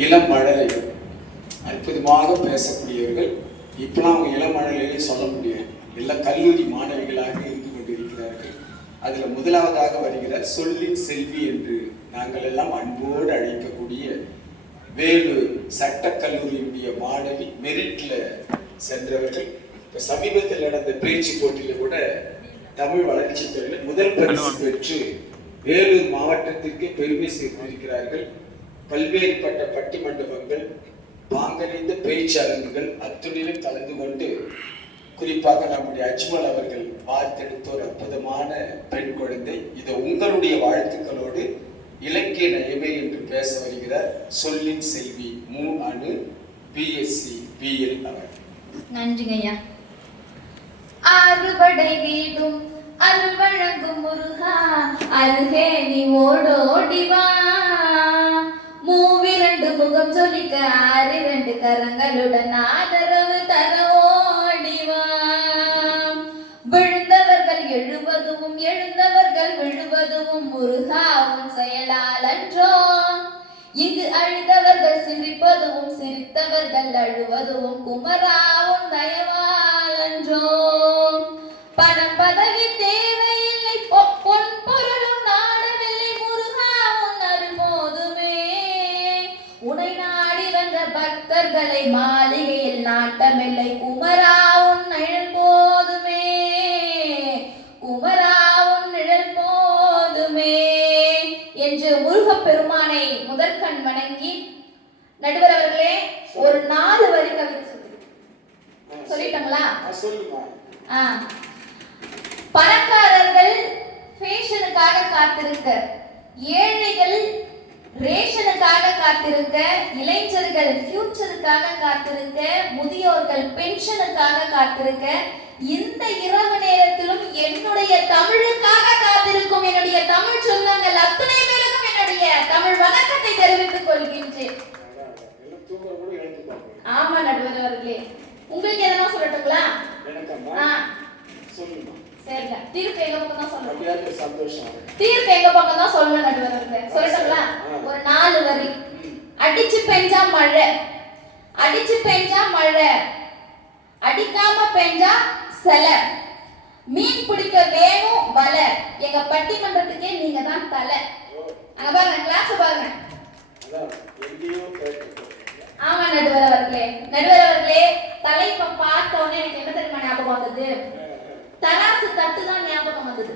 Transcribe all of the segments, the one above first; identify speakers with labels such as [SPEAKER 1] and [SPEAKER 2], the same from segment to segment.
[SPEAKER 1] இளம் அற்புதமாக பேசக்கூடியவர்கள். இப்பெல்லாம் அவங்க இளம் சொல்ல முடியாது. எல்லா கல்லூரி மாணவிகளாக இருந்து கொண்டிருக்கிறார்கள். அதில் முதலாவதாக வருகிற சொல்லின் செல்வி என்று நாங்கள் எல்லாம் அன்போடு அழைக்கக்கூடிய வேலு சட்டக்கல்லூரியினுடைய மாணவி மெரிட்ல சென்றவர்கள். இப்போ சமீபத்தில் நடந்த பேச்சு போட்டியில கூட தமிழ் வளர்ச்சி துறையில் முதல் பரிசு பெற்று வேலூர் மாவட்டத்திற்கே பெருமை சேர்த்திருக்கிறார்கள். பல்வேறுபட்ட பட்டிமண்டபங்கள் பாங்கறிந்த பேச்சரங்குகள் அத்துணிலும் கலந்து கொண்டு குறிப்பாக நம்முடைய அஜ்மல் அவர்கள் வார்த்தெடுத்த ஒரு அற்புதமான பெண் குழந்தை. இதை உங்களுடைய வாழ்த்துக்களோடு இலக்கிய நயமே என்று பேச வருகிறார் சொல்லின் செல்வி மு. அணு பிஎஸ்சி பிஎல் அவர்
[SPEAKER 2] நன்றிங்க ஐயா அறுபடை வீடும் அருள் வழங்கும் முருகா அருகே நீ ஓடோடி வா மூவிரண்டு முகம் சொலிக்க ஆறிரண்டு கரங்களுடன் ஆதரவு தர ஓடி விழுந்தவர்கள் எழுவதும் எழுந்தவர்கள் விழுவதும் முருகாவும் செயலால் அன்றோ இங்கு அழுதவர்கள் சிரிப்பதும் சிரித்தவர்கள் அழுவதும் குமராவும் தயவால் அன்றோ பணம் பதவி நாட்டமில்லை குமராவும் நிழல் போதுமே. குமராவும் நிழல் போதுமே. என்று முருகப் பெருமானை முதற்கண் வணங்கி நடுவர் அவர்களே ஒரு நாலு வரி கவிதை சொல்லு சொல்லிட்டாங்களா. பணக்காரர்கள் ஃபேஷனுக்காக காத்திருக்க ஏழைகள் ரேஷனுக்காக காத்திருக்க இளைஞர்கள் ஃபியூச்சருக்காக காத்திருக்க முதியோர்கள் பென்ஷனுக்காக காத்திருக்க இந்த இரவு நேரத்திலும் என்னுடைய தமிழுக்காக காத்திருக்கும் என்னுடைய தமிழ் சொந்தங்கள் அத்தனை பேருக்கும் என்னுடைய தமிழ் வணக்கத்தை தெரிவித்துக் கொள்கின்றேன். ஆமா நடுவர் அவர்களே. உங்களுக்கு எதனா சொல்லட்டுங்களா? சரிங்க. தீர்ப்பு எங்க பக்கம் தான் சொல்லணும்?
[SPEAKER 1] ஆகும்.
[SPEAKER 2] தீர்ப்பு எங்க பக்கம் தான் சொல்லணும் நடுவர் சொல்லட்டுங்களா? ஒரு நாலு வரி. அடிச்சு பெஞ்சா மழை. அடிச்சு பெஞ்சா மழை. அடிக்காம பெஞ்சா செல. மீன் பிடிக்க வேணும் வலை. எங்க பட்டிமன்றத்துக்கே நீங்க தான் தலை. அங்க பாருங்க கிளாஸ் பாருங்க. ஆமா நடுவர் அவர்களே. நடுவர் அவர்களே தலைப்பை பார்த்த உடனே எனக்கு என்ன தெரியுமா ஞாபகம் வந்தது? தராசு தட்டு தான் ஞாபகம் வந்தது.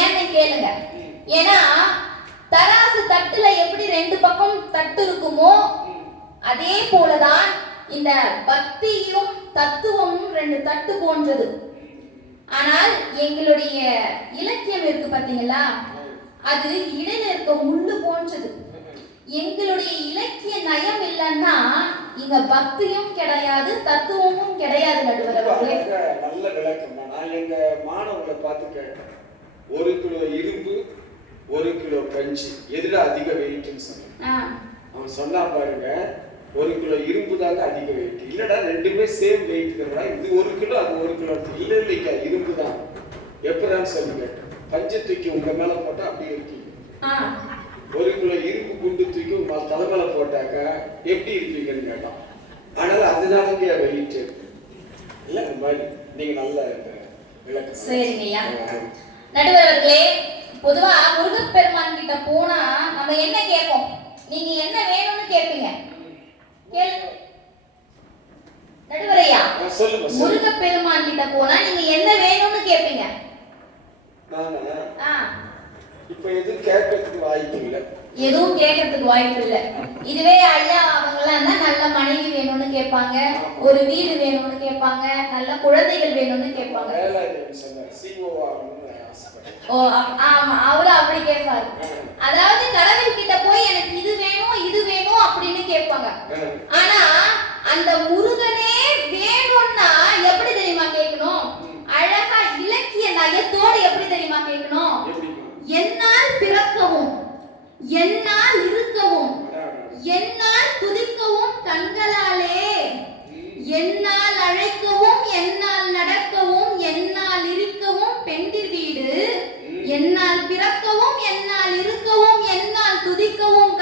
[SPEAKER 2] ஏன்னு கேளுங்க. ஏன்னா தராசு தட்டுல எப்படி ரெண்டு பக்கம் தட்டு இருக்குமோ அதே போலதான் இந்த பக்தியும் தத்துவமும் ரெண்டு தட்டு போன்றது. ஆனால் எங்களுடைய இலக்கியம் இருக்கு பாத்தீங்களா? அது இடையில இருக்க முள்ளு போன்றது. எங்களுடைய இலக்கிய நயம் இல்லைன்னா இங்க பக்தியும் கிடையாது தத்துவமும் கிடையாது
[SPEAKER 1] நல்ல விளக்கம் நான் எங்க மாணவர்களை பார்த்து கேட்டேன். ஒரு கிலோ இரும்பு ஒரு கிலோ கஞ்சி. எதுல அதிக வெயிட்னு சொன்னேன். அவன் சொன்னா பாருங்க ஒரு கிலோ இரும்பு தாங்க அதிக வெயிட் இல்லடா ரெண்டுமே சேம் வெயிட் தானடா. இது ஒரு கிலோ அது ஒரு கிலோ. இல்ல இல்லைக்கா இரும்பு தான். எப்படான்னு சொல்லி கேட்டேன் பஞ்சு தூக்கி உங்க மேல போட்டா அப்படியே இருக்கீங்க. ஒரு கிலோ இரும்பு குண்டு தூக்கி உங்க தலை மேல போட்டாக்கா எப்படி இருப்பீங்கன்னு கேட்டான். அதனால அதுதானங்க வெயிட் இல்ல இந்த மாதிரி நீங்க நல்ல விளக்கம்.
[SPEAKER 2] சரிங்கய்யா. நடுவர் அவர்களே பொதுவா முருகப்பெருமான் கிட்ட போனா நம்ம என்ன கேட்போம்? நீங்க என்ன வேணும்னு கேட்பீங்க? நடுவரையா முருகப்பெருமான் கிட்ட போனா நீங்க என்ன வேணும்னு கேட்பீங்க?
[SPEAKER 1] நானா?
[SPEAKER 2] ஆ,
[SPEAKER 1] இப்ப எதுவும் கேட்கறதுக்கு வாய்ப்பு இல்லை.
[SPEAKER 2] எதுவும் கேட்கறதுக்கு வாய்ப்பு இல்ல. இதுவே ஐயா அவங்களாம் தான் நல்ல மனைவி வேணும்னு கேட்பாங்க ஒரு வீடு வேணும்னு கேட்பாங்க நல்ல குழந்தைகள் வேணும்னு கேட்பாங்க.
[SPEAKER 1] ஆசைப்பட்டேன்.
[SPEAKER 2] ஓ ஆமா அவரு அப்படி கேட்பாரு. அதாவது கடவுள் கிட்ட போய் எனக்கு இது வேணும் இது வேணும் அப்படின்னு கேட்பாங்க. ஆனா அந்த முருகனே வேணும்னா எப்படி தெரியுமா கேட்கணும்? அழகா இலக்கிய நயத்தோடு எப்படி தெரியுமா கேட்கணும்? என்னால் பிறக்கவும் என்னால் இருக்கவும் என்னால் துதிக்கவும் கண்களாலே என்னால் அழைக்கவும் என்னால் நடக்கவும் என்னால் இருக்கவும் பெண்டிர் வீடு என்னால் பிறக்கவும் என்னால் இருக்கவும் என்னால் துதிக்கவும்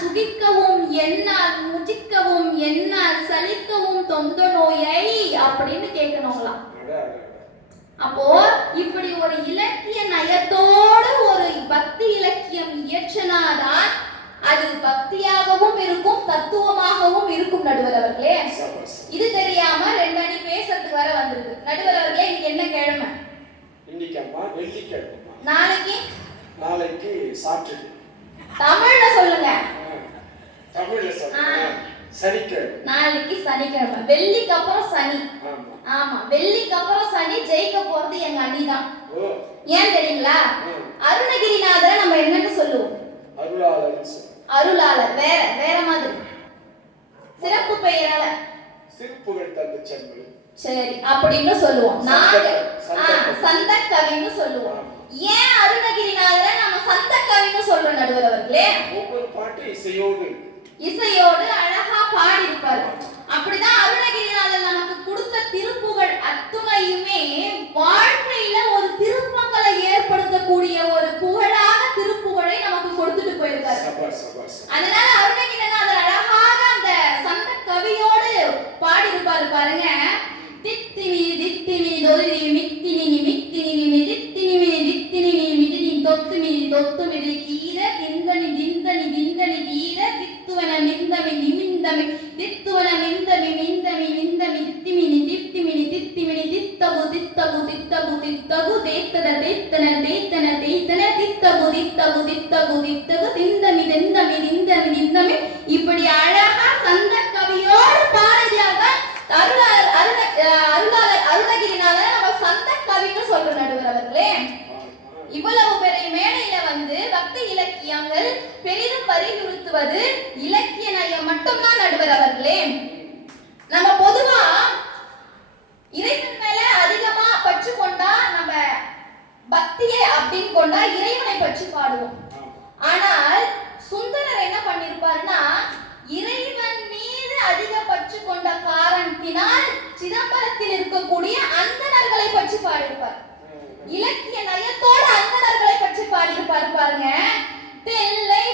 [SPEAKER 2] சுகிக்கவும் என்னால் முதிக்கவும் என்னால் சலிக்கவும் தொந்த நோயை அப்படின்னு
[SPEAKER 1] அட.
[SPEAKER 2] அப்போ இப்படி ஒரு இலக்கிய நயத்தோட ஒரு பக்தி இலக்கியம் இயற்றினாதான் அது பக்தியாகவும் இருக்கும் தத்துவமாகவும் இருக்கும் நடுவர் அவர்களே. இது தெரியாம ரெண்டு அணி பேசுறதுக்கு வர வந்திருக்கு. நடுவர் அவர்களே இன்னைக்கு என்ன கிழமை?
[SPEAKER 1] இன்னைக்கு அம்மா வெள்ளிக்கிழமைமா
[SPEAKER 2] நாளைக்கு?
[SPEAKER 1] நாளைக்கு சாப்பிட்டு
[SPEAKER 2] தமிழ்ல சொல்லுங்க.
[SPEAKER 1] தமிழ்ல. சொல்றேன் சனிக்கிழமை.
[SPEAKER 2] நாளைக்கு சனிக்கிழமை. வெள்ளிக்கு அப்புறம் சனி.
[SPEAKER 1] ஆமா
[SPEAKER 2] வெள்ளிக்கு அப்புறம் சனி ஜெயிக்க போறது எங்க அணி தான் ஏன் தெரியுங்களா. அருணகிரிநாதரை நம்ம என்னன்னு சொல்லுவோம். அருளாளர். வேற வேற மாதிரி. சிறப்பு பெயரால.
[SPEAKER 1] சிறுப்புகள் தந்த செம்மொழி
[SPEAKER 2] சரி அப்படின்னு சொல்லுவோம். நாங்க
[SPEAKER 1] சந்த கவி.
[SPEAKER 2] சந்த கவின்னு சொல்லுவோம். ஏன் அருணகிரிநாதரை நம்ம சந்த கவின்னு சொல்றோம் நடுவர் அவர்களே?
[SPEAKER 1] ஒவ்வொரு பாட்டு இசையோடு.
[SPEAKER 2] இசையோடு அழகா பாடி இருப்பாரு அப்படிதான் அருணகிரிநாதன் நமக்கு கொடுத்த திருப்புகள் அத்துணையுமே வாழ்க்கை தித்தகு தித்தகு தித்தகு பக்தியை கொண்டா இறைவனை பற்றி பாடுவோம். ஆனால் சுந்தரர் என்ன பண்ணிருப்பாருன்னா இறைவன் மீது அதிக பற்று கொண்ட காரணத்தினால் சிதம்பரத்தில் இருக்கக்கூடிய அந்தனர்களை பற்றி பாடியிருப்பார். இலக்கிய நயத்தோடு அந்தனர்களை பற்றி பாடியிருப்பார் பாருங்க. தெல்லை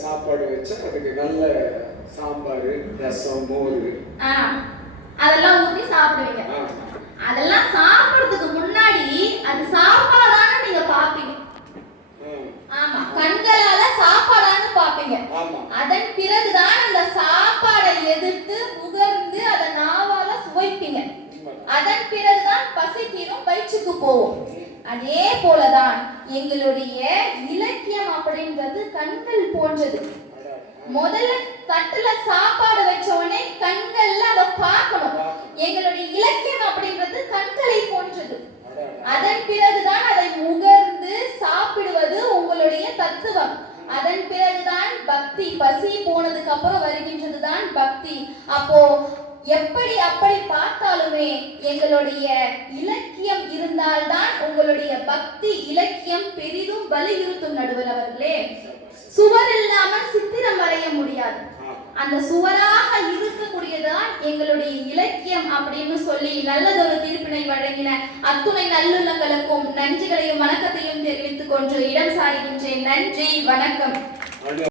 [SPEAKER 2] சாப்பாடு வச்சா
[SPEAKER 1] அதுக்கு நல்ல சாம்பார் ரசம் மோர்.
[SPEAKER 2] அதெல்லாம் ஊத்தி சாப்பிடுவீங்க. அதெல்லாம் சாப்பிடுறதுக்கு முன்னாடி அது சாப்பாடான்னு நீங்க பாப்பீங்க ஆமா கண்களால சாப்பாடான்னு பாப்பீங்க அதன் பிறகுதான் அந்த சாப்பாடை அதே போலதான் எங்களுடைய இலக்கியம் அப்படின்றது கண்கள் போன்றது. முதல்ல தட்டுல சாப்பாடு வச்ச உடனே கண்கள்ல அதை பார்க்கணும். எங்களுடைய இலக்கியம் அப்படின்றது கண்களை போன்றது
[SPEAKER 1] அடா, அடா.
[SPEAKER 2] அதன் பிறகுதான் அதை முகர்ந்து சாப்பிடுவது உங்களுடைய தத்துவம் அதன் பிறகுதான் பக்தி பசி போனதுக்கு அப்புறம் வருகின்றதுதான் பக்தி அப்போ எப்படி அப்படி பார்த்தாலுமே எங்களுடைய இலக்கியம் இருந்தால்தான் உங்களுடைய பக்தி இலக்கியம் பெரிதும் வலியுறுத்தும் நடுவர் அவர்களே சுவர் இல்லாமல் சித்திரம் வரைய முடியாது. அந்த சுவராக இருக்கக்கூடியதுதான் எங்களுடைய இலக்கியம் அப்படின்னு சொல்லி நல்லதொரு தீர்ப்பினை வழங்கின அத்துணை நல்லுள்ளங்களுக்கும் நன்றிகளையும் வணக்கத்தையும் தெரிவித்துக் கொண்டு இடம் சாருகின்றேன். நன்றி வணக்கம்.